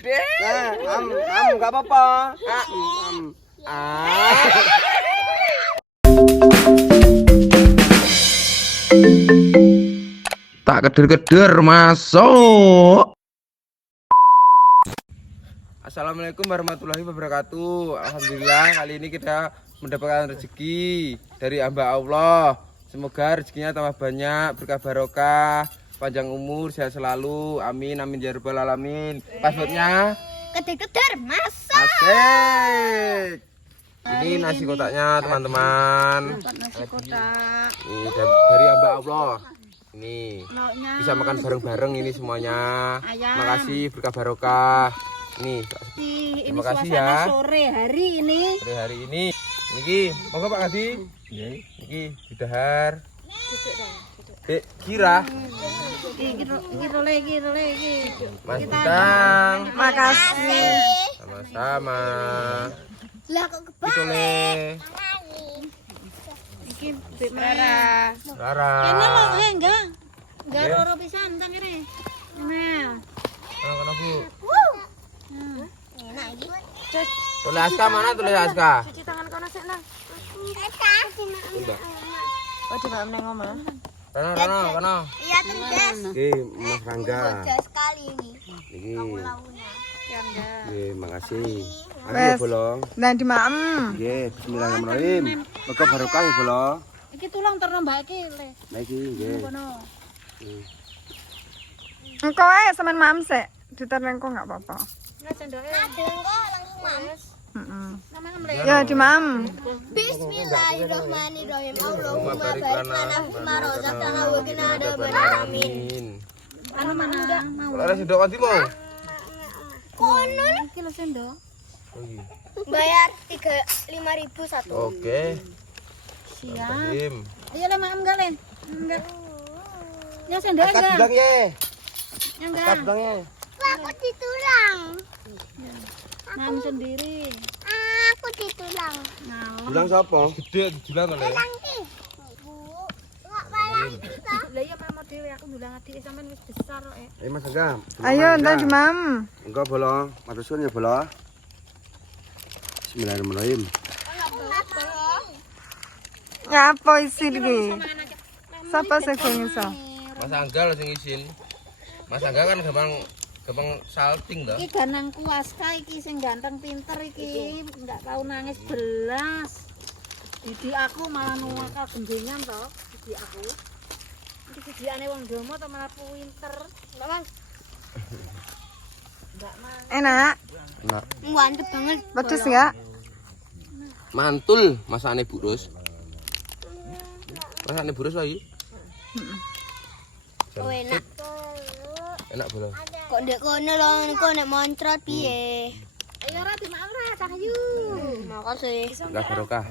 Enggak apa-apa. Tak keder-keder masuk. Assalamualaikum warahmatullahi wabarakatuh. Alhamdulillah kali ini kita mendapatkan rezeki dari hamba Allah. Semoga rezekinya tambah banyak, berkah barokah, panjang umur, sehat selalu. Amin amin ya rabbal alamin. Passwordnya Keder-keder masak. asik. Ini nasi kotaknya teman-teman. Nasi kotak. Ini dari hamba Allah. Ini Lauknya bisa makan bareng-bareng ini semuanya. Ayam. Makasih berkah barokah. Ini Terima kasih suasana ya. sore hari ini. hari ini. Niki, monggo Pak Kadi. Niki didahar. Dek Kira, Kira lagi. Mas Bintang. Makasih. Sama-sama. Lah kok Itu le. Iki Bik Rara. Rara. Kene lho enggak. Enggak Nggih. roro pisan ta kene. Nah. Mana Bu? Enak iki. Tulis Aska mana tulis Aska? Cuci tangan kono sik nang. Enggak. Oh, di mana nang omah? Kono. Iya, Trindes. Niki Mas Rangga. Sekali ini. Niki. Launya. Nggih, makasih. Ayo bolong. Dan di maem. Nggih, bismillahirrahmanirrahim. Muga barokah ya, bolong. Iki tulang terno Mbak iki le. Nah iki nggih. Kono. Engko ae sampean maem sik. Ditereng kok enggak apa-apa. Nah, sendoke. Langsung Mas. Heeh. Namanya mle. Ya di maem. Bismillahirrahmanirrahim. Allahumma barik barik lana lana fima razaqtana wa qina adzaban amin. Anu mana mau? Kalau ada sendok nanti mau. Kono iki lho sendok. Oh, iya. Bayar 5.000 satu. Oke. Siap. Tim. Ayo le maem enggak le? Enggak. Ya sendok Angkat enggak? bilang ye. Ya enggak. Angkat bilang ye. Aku ditulang. Maem sendiri. Aku ditulang. Nah, Bilang siapa? Gede dijulang kali. Lah iya mama dhewe aku ndulang adik sampean wis besar kok. Ayo Mas Angga. Ayo entar di maem. Enggak bolong. Matur suwun ya bolong. Bismillahirrahmanirrahim. Ya apa isi iki? Sapa sing iso? Mas Angga lho sing izin. Mas Angga kan gampang salting toh. Iki ganangku Aska iki sing ganteng pinter iki, enggak tahu nangis belas. Didik aku malah nuwakal gendengan toh, didik aku. Iki didikane wong domo to malah pinter. Enggak, Mas. Enggak, Mas. Enak. Enak. Mantep banget. Pedes enggak? Mantul masane burus. Masane burus wae. Oh, enak. Enak bolong. Kok ndek kono lho, niku nek moncrot piye? Ayo ora dimakan ora, Cahyu. Makasih. Enggak barokah.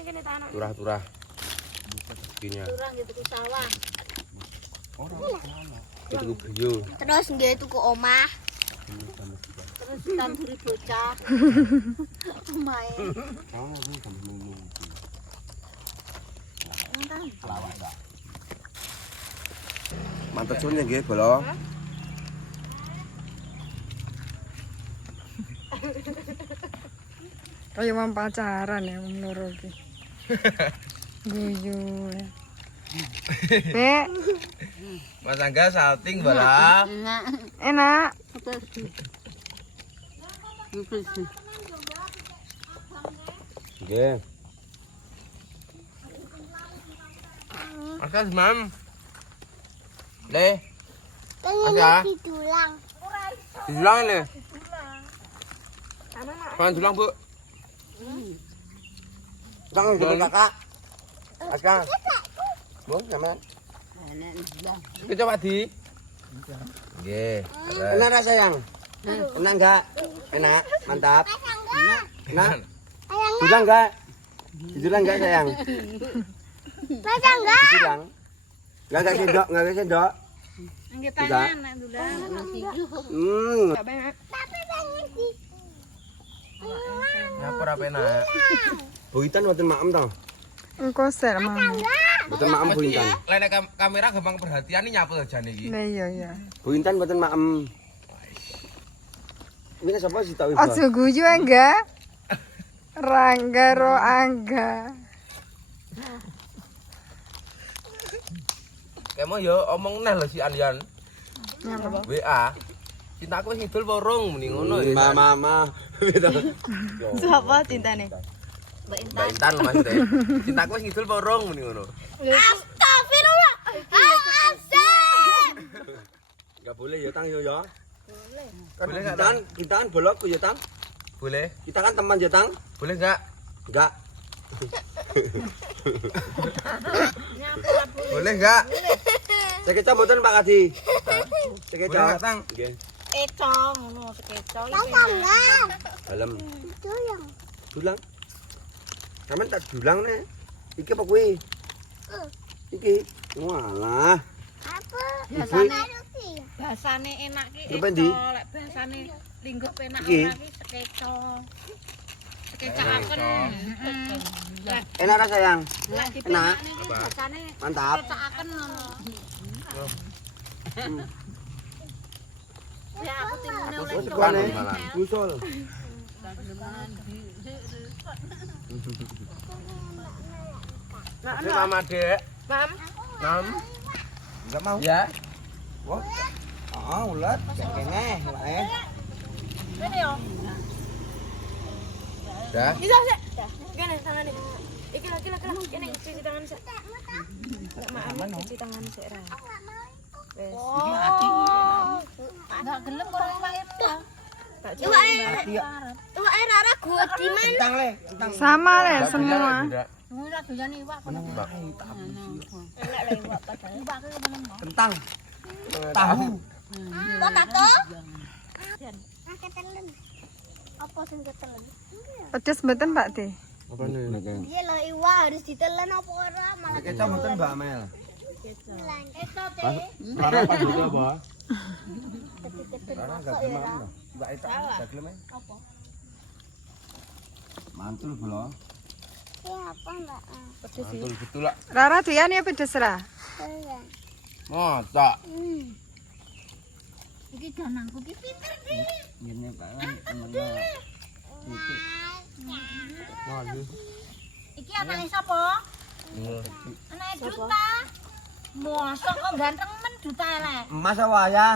Kene tanah. Turah-turah. Rezekinya. Kurang gitu ke sawah. Itu brio. Terus nggih tuku omah. Terus tanduri bocah. Main. Mantap sunya nggih bolong. Kayak mau pacaran ya wong loro iki. Guyu. Bek, Mas Angga salting bala. enak. Nggih. Mas Mam. Le. Ada. Didulang. Diulang le. Pan dulang, Bu. Tang jemput kakak. Aska. Bu, sampean. Kita Pak Di. Nggih. Enak ra sayang? Enak enggak? Enak, mantap. Enak. Dulang enggak? Didulang enggak sayang? Baca enggak? Didulang. Enggak sendok, enggak sendok. Nggih tangan nek dulang. Tapi pengen sih. Nyapa ra penak. Bu Intan mboten maem to? Engko sik mam. Mboten maem Bu Intan. Lene kamera gampang perhatian iki nyapu jane iki. Lah iya ya. Bu Intan mboten maem. Ini siapa sih tak Ojo guyu enggak? Rangga ro angga. Kemo yo omong neh lho si Alian. WA. Cintaku wis ngidul apa urung muni ngono ya. Mama. Siapa cintane? Mbak Intan lho Mas Teh. Cintaku wis ngidul apa urung muni ngono. Astagfirullah. Enggak boleh ya Tang yo ya. Boleh. Boleh enggak? Kita kan bolokku ya Tang. Boleh. Kita kan teman ya Tang. Boleh enggak? Enggak. Boleh enggak? Sekeca mboten Pak Kadi. Sekeca. Boleh enggak, Tang? Nggih. Eco ngono sekeco iki. Dalem. Dulang. Sampeyan tak dulang nih. Iki apa kuwi? Iki. Walah. Basane enak ki Lho, Pendi? eco, lek basane lingguh penak Iki? ora ki sekeco. Sekecaken. Lah Enak ra sayang? lah Enak. dipenak niki basane Mantap. sekecaken ngono. Ya aku tinggal oleh Wes kene. Usul. Si Mama Dek. Mam, Mam. Enggak mau. Ya. Wah. Ah, ulat. Kene wae. ngene yo. Dah. Bisa sik. Gini tangane. Iki lagi kene cuci tangan sik. Maaf, cuci tangan sik ra. Wes. Enggak gelem kok Pak Ipta. Coba Rara gua di mana? Tentang le, tentang. Sama le semua. Ora doyan iwak kok. Enak lho iwak padahal. Iwak ki meneng kok. Kentang. Tahu. Kok tato? Apa sing ketelen? Pedes mboten Pak De? Apa nih? Iya lho iwak harus ditelen apa ora malah Keca mboten Mbak Mel. Itu teh. Para Pak Dudu apa? Karena enggak gelem. Mbak Eta enggak gelem. Apa? Mantul kula. Iya apa Mbak? Mantul betul lah. Rara doyan ya pedes ra? Iya. Masa. Iki danangku ki pinter ki. Ngene Pak. Iki anake sapa? Anake Duta. Mosok kok ganteng men Duta elek. Emas apa ya?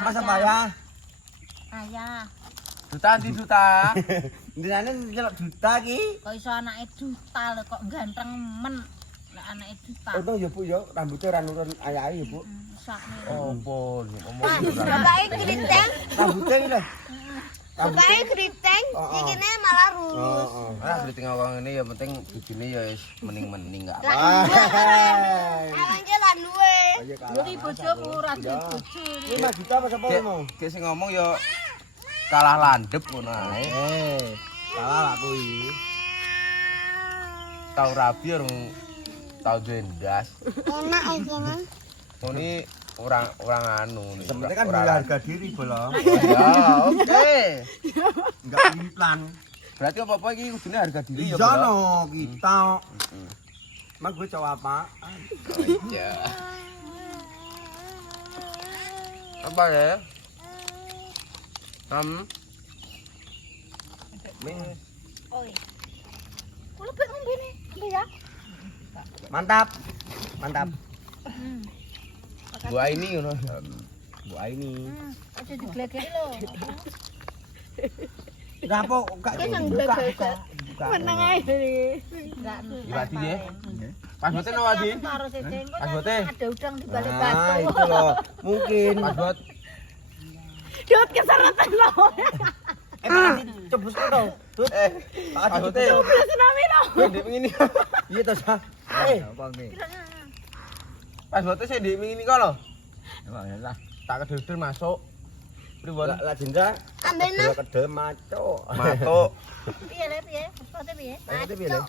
Emas apa ya? Ayah, Duta anti Duta. Dinane nyelok juta ki. kok iso anake Duta lho kok ganteng men. Nek anake Duta. Untung ya Bu ya rambutnya ora nurun ayahe ya Bu. Sakne. Opo ngomong Bapake keriting, Rambutnya iki lho. bapake keriting, ikine malah lurus. Ah, kriting awang ini ya penting bibine ya wis mening-mening enggak apa. Awake lan duwe. Iki bojoku ora duwe bojo. Ini Mas Gita apa sapa mau? Ki sing ngomong ya kalah landep ngono ae. Salah aku iki. Tau rabi orang tau jendas. Enak iki Mas. Ini orang anu nih. Sebenarnya kan beli harga diri bolong. Ya, oke. Enggak implan. Berarti apa-apa iki kudune harga diri ya, Iya Bro. no, kita. Mak gue cowok apa? Iya. Apa ya? Oi. Kulo pek ngombene. Ambil ya. Mantap. Mantap. Bu Aini ngono. Bu Aini. Aja diglegeki lho. Enggak apa, enggak buka. Meneng ae. Enggak. Iwadi ya. Pas bote no Wadi. Karo seseng kok Pas bote. ada udang di balik Nah, batu. itu loh. Mungkin. Pas bot. Dut keseretan lho. Cebus kok. Tut. Pas bote. Tsunami lho. Ndek ngene. Iya toh, Sa. Pas bote sing ndek ngene kok lho. Tak kedel masuk. Pripun? Lah Jendra. Ambene Kedel maco. Matuk. Piye le piye? Seperti piye? Itu piye, Le?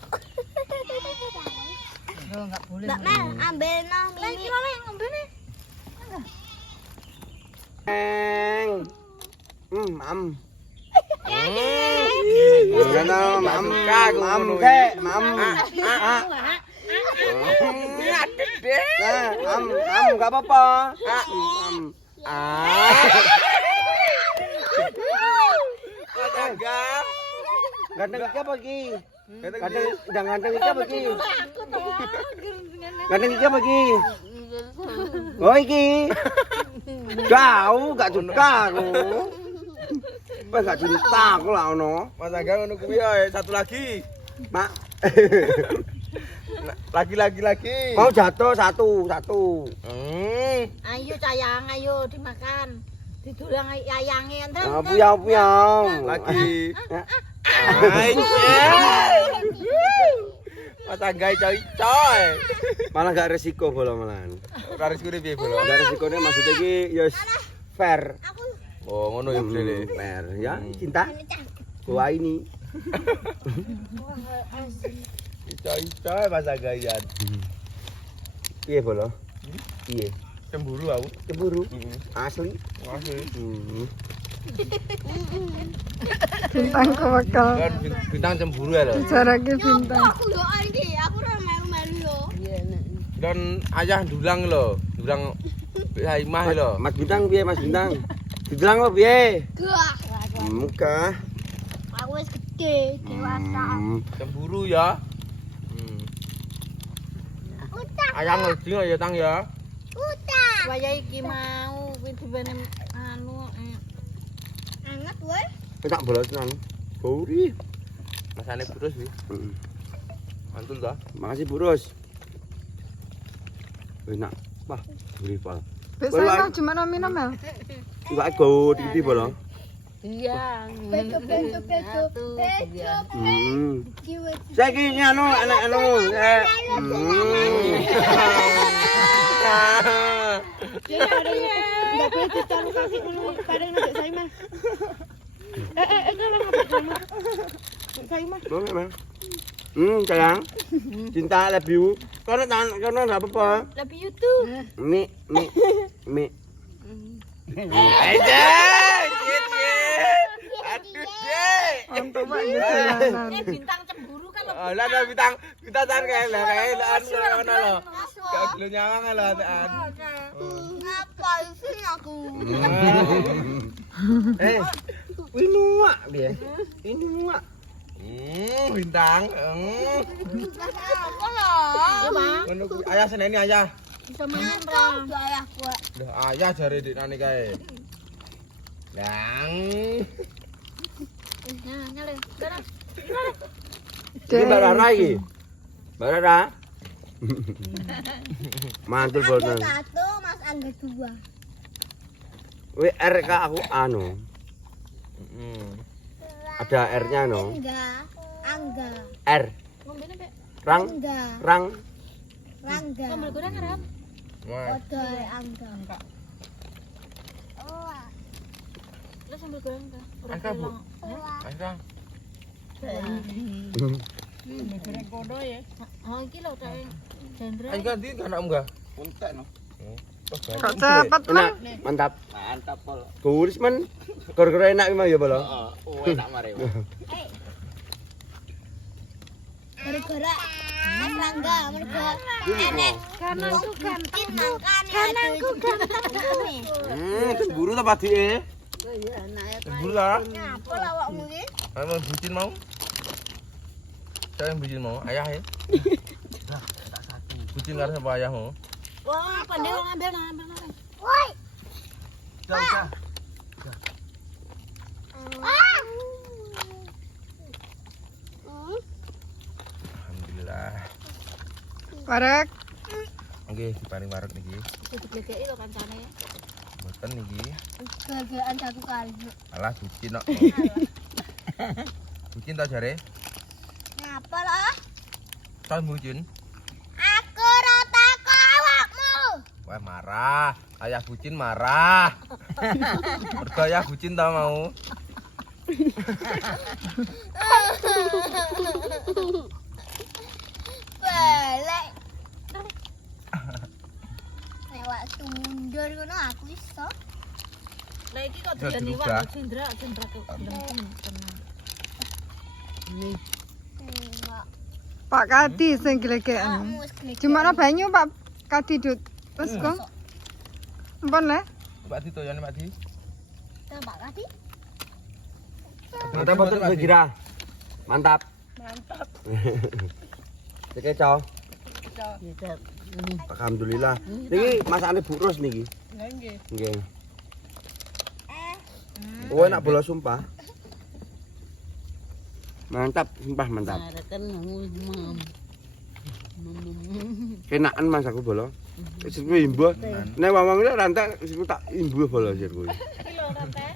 Yo enggak boleh. Mbak Mel, ambene Lagi mimi. lho ngombene. Am. Ngono, mam kaku Mam ngono. ke, mam. Ngadeg deh. Am enggak apa-apa. Am. Tangga. Ganteng iki apa iki? Ganteng ndang ganteng iki apa iki? Ganteng iki apa iki? Oh iki. Kau gak cinta aku. Wes gak cinta aku lah ono. Mas Tangga ngono kuwi ya, satu lagi. Mak. Lagi. Mau jatuh satu. Ayo sayang, ayo dimakan. Didulang yayange enten. Puyang. Lagi. Mas Tangga coy. Malah gak resiko bola malahan. Karis kuwi piye bola? Gak resikonya maksudnya iki ya fair. Oh, ngono ya Bre. Fair ya, cinta. Gua ini. Coy Mas Tangga yan. Piye bola? Piye? Cemburu aku. Cemburu. Asli. Bintangku bakal Kan bintang cemburu ya lho. jarake bintang. Aku yo iki, aku ora melu-melu yo. Dan ayah dulang lho, dulang Haimah lho. Mas Bintang piye Mas Bintang? Dibilang apa piye? Gak. Muka. Aku wis gede, dewasa. Cemburu ya. Udah, Ayah ngerti nggak ya Tang ya? udah. Waya iki mau kuwi dibene anu Anget woi. Tak bola tenan. Bauri. Masane terus wi. Mantul dah. Makasih Burus. Enak. Wah, beri pal. Biasanya cuma nominal Mel. Enggak go di bola. iya. Bejo. Saiki anu anak anu. Enggak boleh ditaruh kaki ngono bareng nek saya mah. Kalau ngapa sama? Saya mah. Boleh, Mas. Sayang. Cinta love you. Kono enggak apa-apa. Love you too. Mi. Aja, aduh deh. Untuk Pak di jalanan. Bintang cemburu kan lebih. Lah ada bintang tan kae lah ngono lho. Gak gelem nyawang lho tekan. Ngapa sih aku? Ini muak dia. Ini muak. Bintang. Apa lah? Ya, Bang. Ngono kuwi ayah seneni ayah. Bisa main Mantap ya gua. Lah ayah jare dikane kae. Yang Nah, nyale. Sana. Ini Mbak Rara iki. Mbak Rara. Mantul Aku bolan. 1, Mas Angga 2. WR ka aku anu. Ada R-nya no. Angga. R. Ngombene, Pak. Rang. Rangga. Sambal goreng arep. Mas, Odoy Angga. Oh. Terus sambal goreng ta. Angka, Bu. Angka. Goreng kodo ya. Oh, iki lho tak jendra. Angka di anak enggak? Untek no. Kok cepet Enak, Mel? mantap. Mantap pol. Guris men. Gara-gara enak memang ya bola. Enak mare. Gara-gara Mas Rangga mergo enek Karena aku ganteng. karena aku ganteng. Cemburu ta padike? Iya, anake Cemburu lah. Apa lah awakmu iki? Mau bucin mau? Saya yang bucin mau, ayah ya. Bucin karo sapa ayahmu? Wah, pandai wong ambil. Woi. Udah. Alhamdulillah. Warek. Oke, diparing wareg niki. Kudu diglekeki lho kancane. Mboten niki. Gagaan 1 kali. Alah bucin kok. Bucin ta jare? Ngapa lah? Tahun bucin. Aku ora takok awakmu. Wah marah, ayah bucin marah. Mergo ayah bucin tau mau. Balik. Lewat mundur ngono aku iso. Lah iki kok Udah diani dirubah. wae jendra kok gelem tenang. Enggak. Pak Kadi sing glegeken. Awakmu wis gede. Cuma ana banyu Pak Kadi Dut. Wes kok. Ampun le. Pak Di toyane Pak Di. Tambah kati. Mantap betul Mbak Gira. Mantap. Mantap. Keco. Alhamdulillah. Niki masakane Bu Ros niki. Lah nggih. Nggih. Oh, enak bola sumpah. Mantap, sumpah mantap. Kenakan Mas aku bola. Wis kuwi imbuh. Nek wong iki rantek wis tak imbuh bola sir kuwi. Iki lho rantek.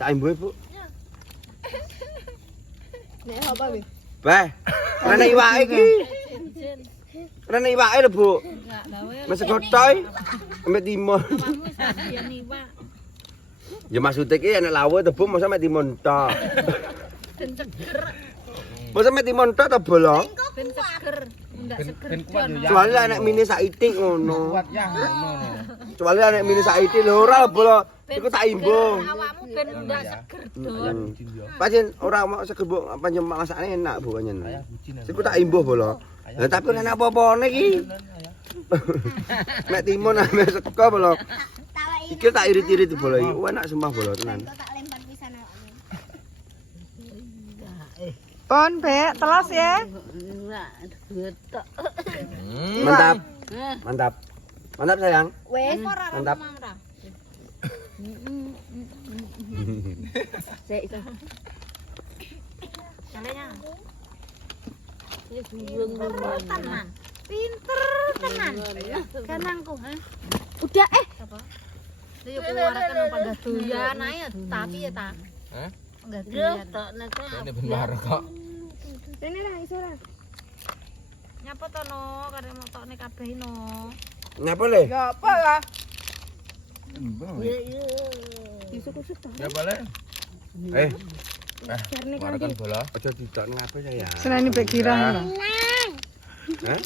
Tak imbuh, Bu. Nek apa wis? Beh. Rene iwake iki. Rene iwake lho, Bu. Enggak gawe. Mas gotoy. Ambek timun. Kamu sabian iwak. Ya maksudnya iki enek lawe tebu masa mek timun tok. Ben seger. Masa mek timun tok ta bola? Ben seger. Ndak seger. Ben kuat yo ya. Soale enek mini sak itik ngono. Kuat ya ngono. Soale enek mini sak itik lho ora bola. Iku tak imbuh. Awakmu ben ndak seger, Don. Pancen ora mau seger Bu, pancen masakane enak Bu pancen. Iku tak imbuh bola. Lah tapi ora enak apa-apane iki. Mek timun ame sego bola. Iki tak irit-irit bola iki. Enak sumpah bola tenan. Tak lempar pisan awakmu. Pon, Bek, telas ya. Mantap. Mantap. Mantap sayang. Wes ora Mantap. ora. Caranya. Tenan. Pinter tenan. Kanangku, ha. Udah apa? Lha yo keluarkan panggah doyan ae tapi ya ta. Hah? Panggah doyan. Ini benar kok. Rene lah iso ora. Nyapa to no, kare motokne kabeh no. Nyapa le? Ya apa lah? Kusuk-kusuk to. Ya boleh. Marakan bola. Aja didok nang apa sayang. Senani Bek Gira. Hah?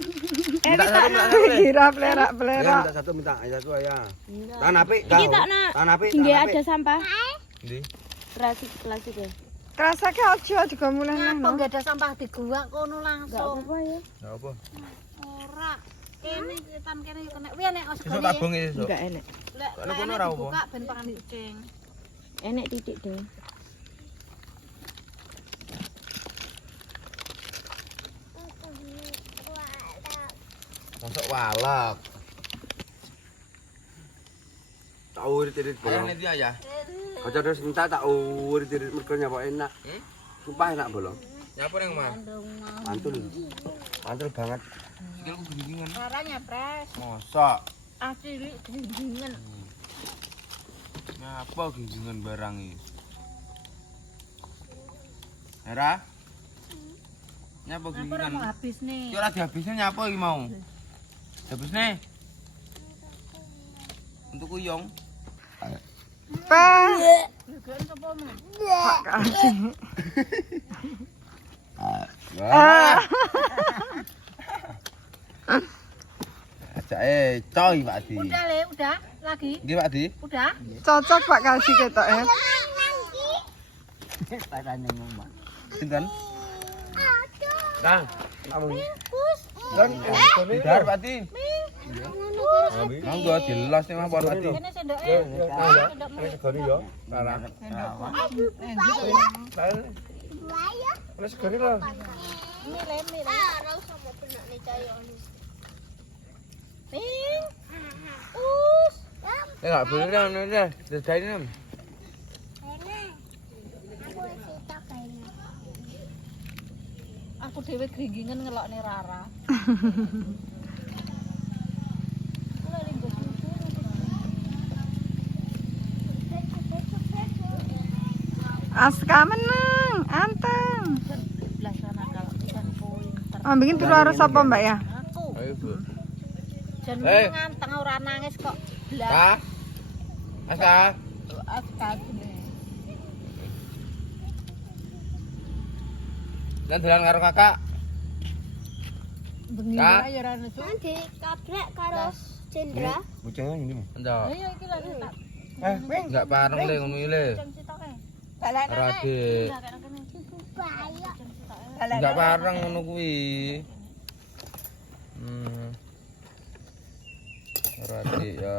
Gira plerak-plerak. Minta satu minta satu ya. Tahan api. Tahan api. ada sampah. Ndi? Plastik ya. Kerasake aja juga mulai Ngapa nang. enggak ada sampah di gua kono langsung. Enggak apa-apa ya. Ya apa? Ora. Kene ketan kene yo kena. Piye nek Sesuk segone. tabung iki sesuk. Enggak enak. Lek Kono kono ora apa? buka ben pangan kucing. Enek titik deh. Masuk walak. Tak urit-irit Ayo bola. nanti aja. Aja terus minta tak urit-irit mergo nyapa enak. Sumpah enak bola. Nyapa yang mah? Mantul. Mantul banget. Sikilku genggingan. Caranya pres. Mosok. Asli genggingan. Nyapa genggingan barang iki? Era? Nyapa Aku ora genggingan? mau habis nih. Ki ora dihabisne nyapa iki mau? Habisne. Untuk kuyong. Pak. Gegeran sapa mu? Ajake coy Pak Di. Udah le, udah. Lagi. Nggih Pak Di. Udah. Cocok Pak Kaji ketok ya. Sinten? Kang, kamu. Kan dar Pak Di. Monggo dilos ning Pak Di. Kene sendoke. Sendokmu. Wis segoni yo. Larang. Wis segoni lho. Ini lemi le. Ora usah mau benak nih cayo anu. Ping. Enggak boleh kan udah. Dedain nem. Aku wis tak kayaknya. Aku dhewe genggingan ngelokne Rara. Aska menang, anteng. Belah sana kalau ikan pointer. Oh, bikin turu harus apa Mbak ya? Aku. Ayo, Bu. Jan Eh. nganteng ora nangis kok. Belah. Ka? Asa? Astaga. Lan dolan karo kakak. Bengi Kak? ae ora nesu. Nanti kabrek karo Cendra. Bocahnya ini mah. Enggak. Ayo iki lagi tak. Enggak pareng le ngono iki le. Jam sitoke. Ora Dik. Enggak kene. Bahaya. Enggak pareng ngono kuwi. Ora Dik ya.